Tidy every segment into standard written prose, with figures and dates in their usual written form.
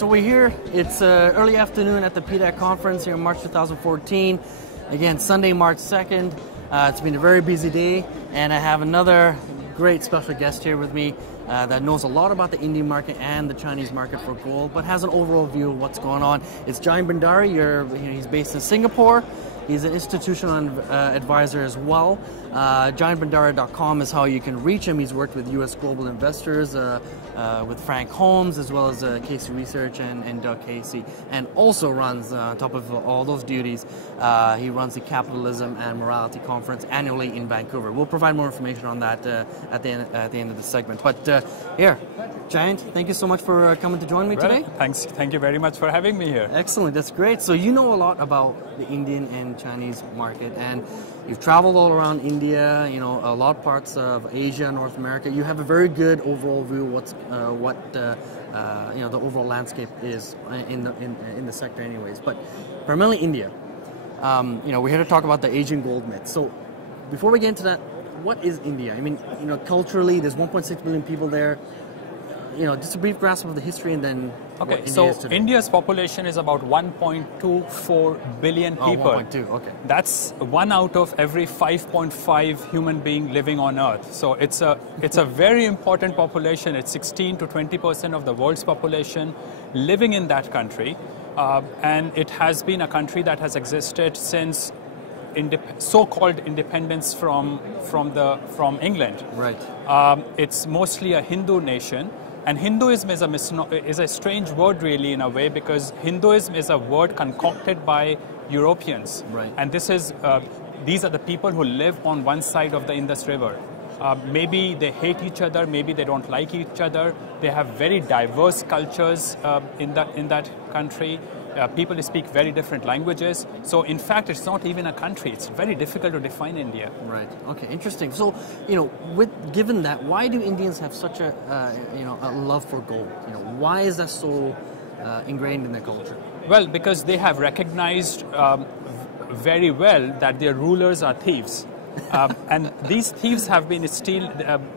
So we're here, it's early afternoon at the PDAC conference here in March 2014. Again, Sunday, March 2nd. It's been a very busy day, and I have another great special guest here with me that knows a lot about the Indian market and the Chinese market for gold, but has an overall view of what's going on. It's Jayant Bhandari. He's based in Singapore. He's an institutional advisor as well. JayantBhandari.com is how you can reach him. He's worked with U.S. global investors, with Frank Holmes, as well as Casey Research and Doug Casey, and also runs, on top of all those duties, he runs the Capitalism and Morality Conference annually in Vancouver. We'll provide more information on that at the end of the segment. But here, Jayant, thank you so much for coming to join me today. Thanks. Thank you very much for having me here. Excellent. That's great. So you know a lot about the Indian and Chinese market, and you've traveled all around India, a lot of parts of Asia, North America. You have a very good overall view of what the overall landscape is in the sector, anyways. But primarily India. We're here to talk about the Asian gold myth. So before we get into that, what is India? I mean, culturally, there's 1.6 billion people there. Just a brief grasp of the history, and then okay. So India's population is about 1.24 billion people. 1.2. Okay. That's 1 out of every 5.5 human being living on Earth. So it's a very important population. It's 16 to 20% of the world's population living in that country, and it has been a country that has existed since so-called independence from England. Right. It's mostly a Hindu nation. And Hinduism is a strange word, really, in a way, because Hinduism is a word concocted by Europeans. Right. And these are the people who live on one side of the Indus River. Maybe they hate each other, maybe they don't like each other. They have very diverse cultures in that country. People speak very different languages. So, in fact, it's not even a country. It's very difficult to define India. Right. Okay. Interesting. So, given that, why do Indians have such a love for gold? Why is that so ingrained in their culture? Well, because they have recognized very well that their rulers are thieves. And these thieves have been still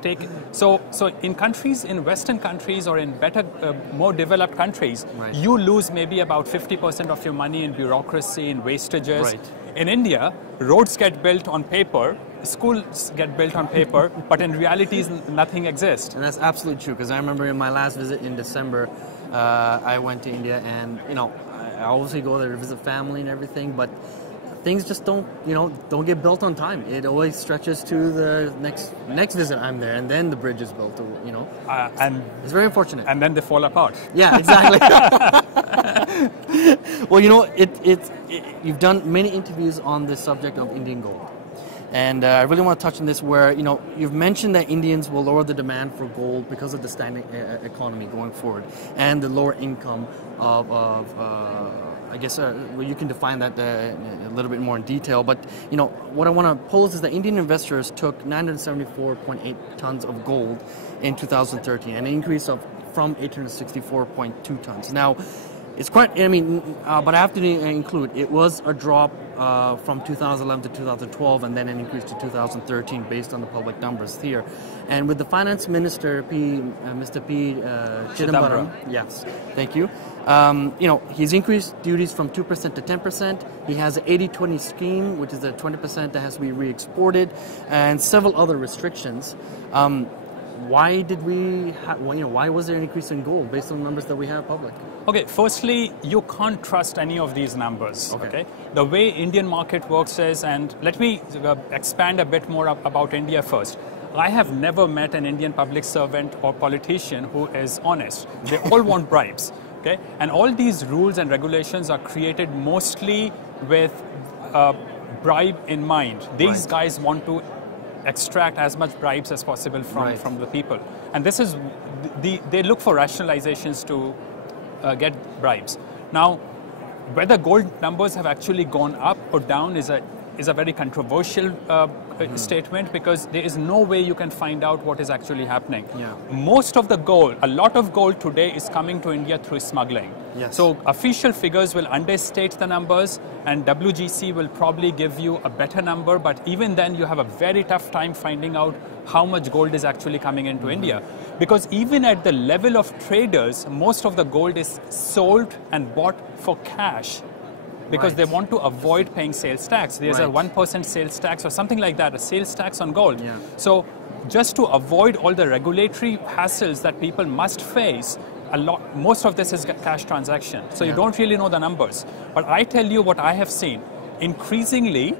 taken. So in countries, in Western countries or in better, more developed countries, right, you lose maybe about 50% of your money in bureaucracy, in wastages. Right. In India, roads get built on paper, schools get built on paper, but in reality, nothing exists. And that's absolutely true, because I remember in my last visit in December, I went to India, and I obviously go there to visit family and everything, but things just don't get built on time. It always stretches to the next visit I'm there, and then the bridge is built. And it's very unfortunate. And then they fall apart. Yeah, exactly. Well, you've done many interviews on this subject of Indian gold, and I really want to touch on this. Where you've mentioned that Indians will lower the demand for gold because of the stagnant economy going forward, and the lower income of I guess you can define that a little bit more in detail. But what I want to pose is that Indian investors took 974.8 tons of gold in 2013, an increase from 864.2 tons. Now, it's quite. But I have to include it was a drop from 2011 to 2012, and then an increase to 2013 based on the public numbers here. And with the finance minister, Mr. P. Chidambaram, yes, thank you. He's increased duties from 2% to 10%. He has an 80-20 scheme, which is the 20% that has to be re-exported, and several other restrictions. Why was there an increase in gold based on the numbers that we have public? Okay, firstly, you can't trust any of these numbers. Okay? The way Indian market works is, and let me expand a bit more about India first. I have never met an Indian public servant or politician who is honest. They all want bribes. Okay? And all these rules and regulations are created mostly with bribe in mind. These guys want to extract as much bribes as possible from the people. And this is, they look for rationalizations to get bribes. Now, whether gold numbers have actually gone up or down is a very controversial statement, because there is no way you can find out what is actually happening. Yeah. Most of the gold, a lot of gold today is coming to India through smuggling. Yes. So official figures will understate the numbers, and WGC will probably give you a better number, but even then you have a very tough time finding out how much gold is actually coming into India. Because even at the level of traders, most of the gold is sold and bought for cash because they want to avoid paying sales tax. There's a 1% sales tax or something like that, a sales tax on gold. Yeah. So just to avoid all the regulatory hassles that people must face, most of this is cash transaction. So you don't really know the numbers. But I tell you what I have seen. Increasingly,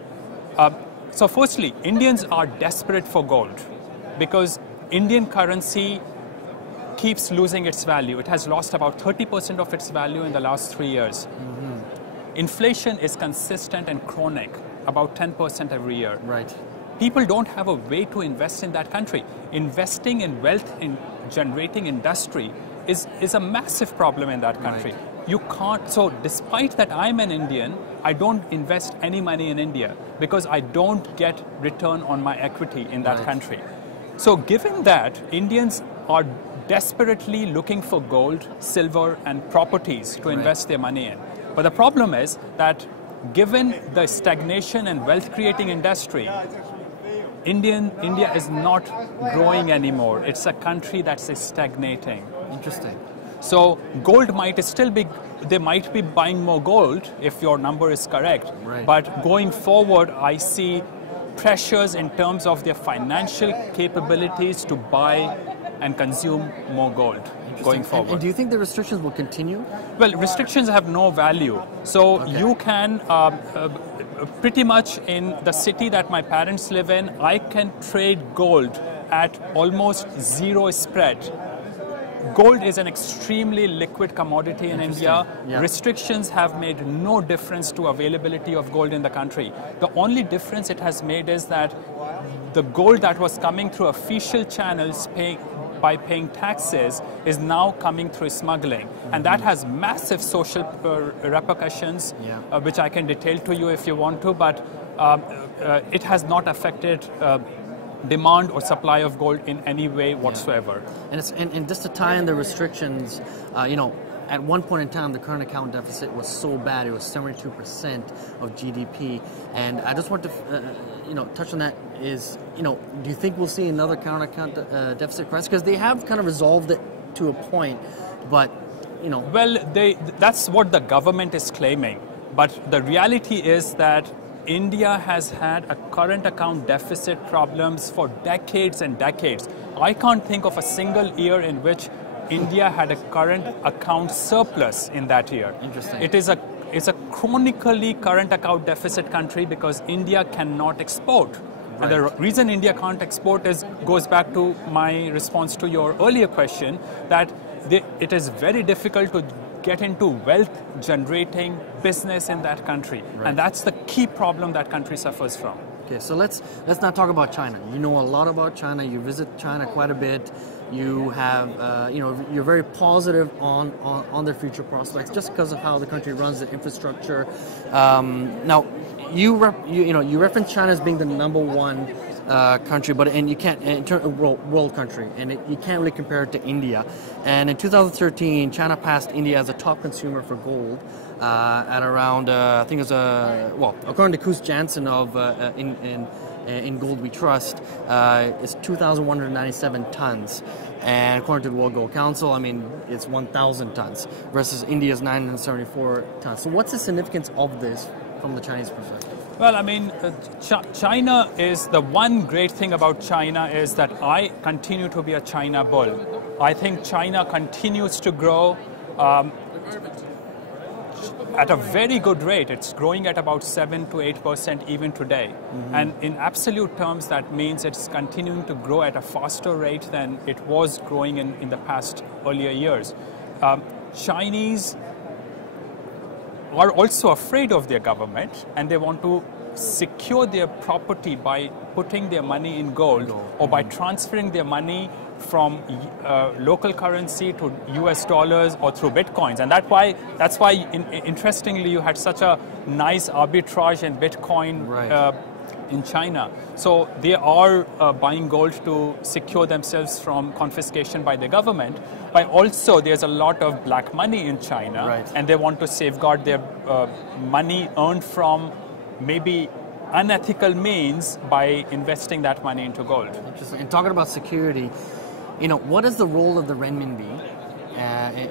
so firstly, Indians are desperate for gold because Indian currency keeps losing its value. It has lost about 30% of its value in the last 3 years. Inflation is consistent and chronic, about 10% every year. Right. People don't have a way to invest in that country. Investing in wealth in generating industry is a massive problem in that country. Right. You can't, so despite that I'm an Indian, I don't invest any money in India because I don't get return on my equity in that country. So given that, Indians are desperately looking for gold, silver and properties to invest their money in. But the problem is that given the stagnation and wealth creating industry, India is not growing anymore. It's a country that's stagnating. Interesting. So gold might still be, they might be buying more gold if your number is correct. Right. But going forward, I see pressures in terms of their financial capabilities to buy and consume more gold going forward. And do you think the restrictions will continue? Well, restrictions have no value. So you can, pretty much in the city that my parents live in, I can trade gold at almost zero spread. Gold is an extremely liquid commodity in India. Yeah. Restrictions have made no difference to availability of gold in the country. The only difference it has made is that the gold that was coming through official channels by paying taxes is now coming through smuggling. And that has massive social repercussions, which I can detail to you if you want to, but it has not affected demand or supply of gold in any way whatsoever. And just to tie in the restrictions, at one point in time, the current account deficit was so bad, it was 72% of GDP. And I just want to, touch on that is, do you think we'll see another current account deficit crisis? Because they have kind of resolved it to a point, but, Well, that's what the government is claiming. But the reality is that India has had a current account deficit problems for decades and decades. I can't think of a single year in which India had a current account surplus in that year. Interesting. It's a chronically current account deficit country because India cannot export. Right. And the reason India can't export goes back to my response to your earlier question, that it is very difficult to get into wealth generating business in that country. Right. And that's the key problem that country suffers from. Okay, so let's not talk about China. You know a lot about China. You visit China quite a bit. You have, you're very positive on their future prospects just because of how the country runs the infrastructure. Now, you reference China as being the number one country, and you can't world country, and you can't really compare it to India. And in 2013, China passed India as a top consumer for gold at around, I think it was according to Koos Jansen of in Gold We Trust, it's 2,197 tons. And according to the World Gold Council, it's 1,000 tons versus India's 974 tons. So what's the significance of this from the Chinese perspective? Well, China is, the one great thing about China is that I continue to be a China bull. I think China continues to grow at a very good rate. It's growing at about 7 to 8% even today. Mm-hmm. And in absolute terms, that means it's continuing to grow at a faster rate than it was growing in the past earlier years. Chinese are also afraid of their government, and they want to secure their property by putting their money in gold or by transferring their money from local currency to US dollars or through bitcoins. And that's why interestingly, you had such a nice arbitrage in Bitcoin in China. So they are buying gold to secure themselves from confiscation by the government. But also there's a lot of black money in China, and they want to safeguard their money earned from maybe unethical means by investing that money into gold. Interesting. And talking about security, what is the role of the renminbi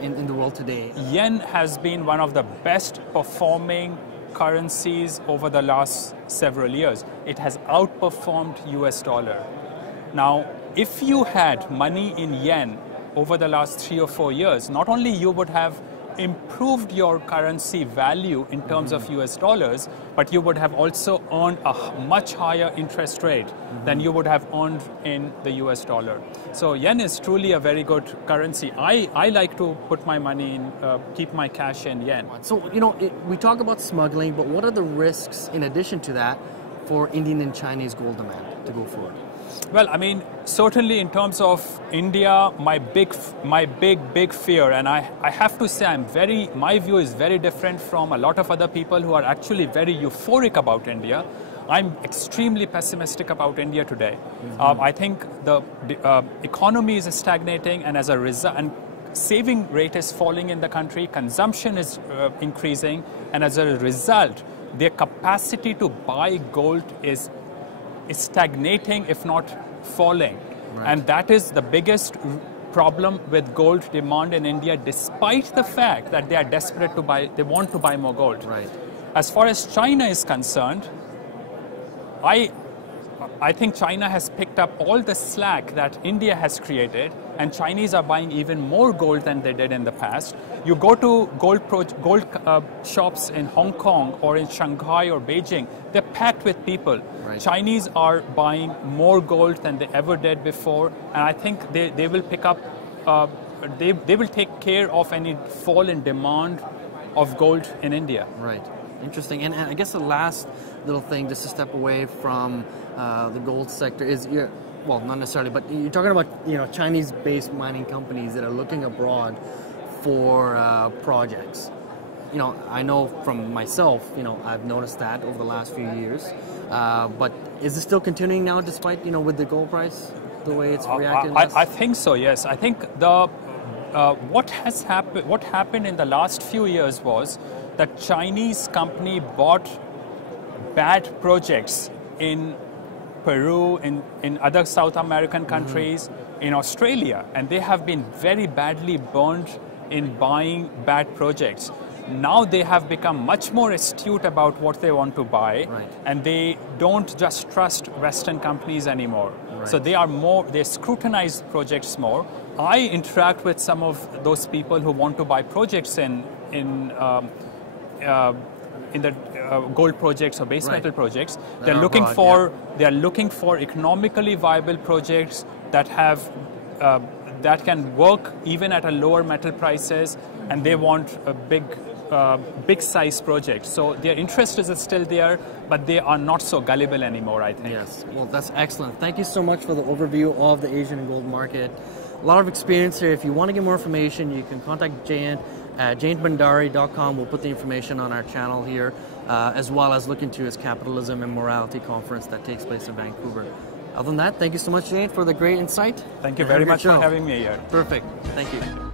in the world today? Yen has been one of the best performing currencies over the last several years. It has outperformed US dollar. Now, if you had money in yen over the last 3 or 4 years, not only you would have improved your currency value in terms of US dollars, but you would have also earned a much higher interest rate than you would have earned in the US dollar. So yen is truly a very good currency. I like to put my money in, keep my cash in yen. So, we talk about smuggling, but what are the risks in addition to that for Indian and Chinese gold demand to go forward? Well, I mean, certainly in terms of India, my big fear, and I have to say my view is very different from a lot of other people who are actually very euphoric about India. I'm extremely pessimistic about India today. I think the economy is stagnating, and as a result, and saving rate is falling in the country, consumption is increasing, and as a result, their capacity to buy gold is stagnating, if not falling. Right. And that is the biggest problem with gold demand in India, despite the fact that they are desperate to buy, they want to buy more gold. Right. As far as China is concerned, I think China has picked up all the slack that India has created, and Chinese are buying even more gold than they did in the past. You go to gold shops in Hong Kong or in Shanghai or Beijing, they're packed with people. Right. Chinese are buying more gold than they ever did before, and I think they will pick up, they will take care of any fall in demand of gold in India. Right. Interesting. And I guess the last little thing, just to step away from the gold sector, is well, not necessarily, but you're talking about Chinese-based mining companies that are looking abroad for projects. I know from myself, I've noticed that over the last few years. But is it still continuing now, despite with the gold price, the way it's reacting? I think so. Yes, I think what happened in the last few years was that Chinese company bought bad projects in Peru, in other South American countries, in Australia, and they have been very badly burned in buying bad projects. Now they have become much more astute about what they want to buy, right, and they don't just trust Western companies anymore. Right. So they scrutinize projects more. I interact with some of those people who want to buy projects in the gold projects or base metal projects. They're looking for economically viable projects that have that can work even at a lower metal prices, and they want a big size project. So their interest is still there, but they are not so gullible anymore, I think. Yes, well, that's excellent. Thank you so much for the overview of the Asian gold market. A lot of experience here. If you want to get more information, you can contact Jayant at jayantbhandari.com. We'll put the information on our channel here, as well as look into his Capitalism and Morality conference that takes place in Vancouver. Other than that, thank you so much, Jayant, for the great insight. Thank you very much for having me here. Perfect. Thank you.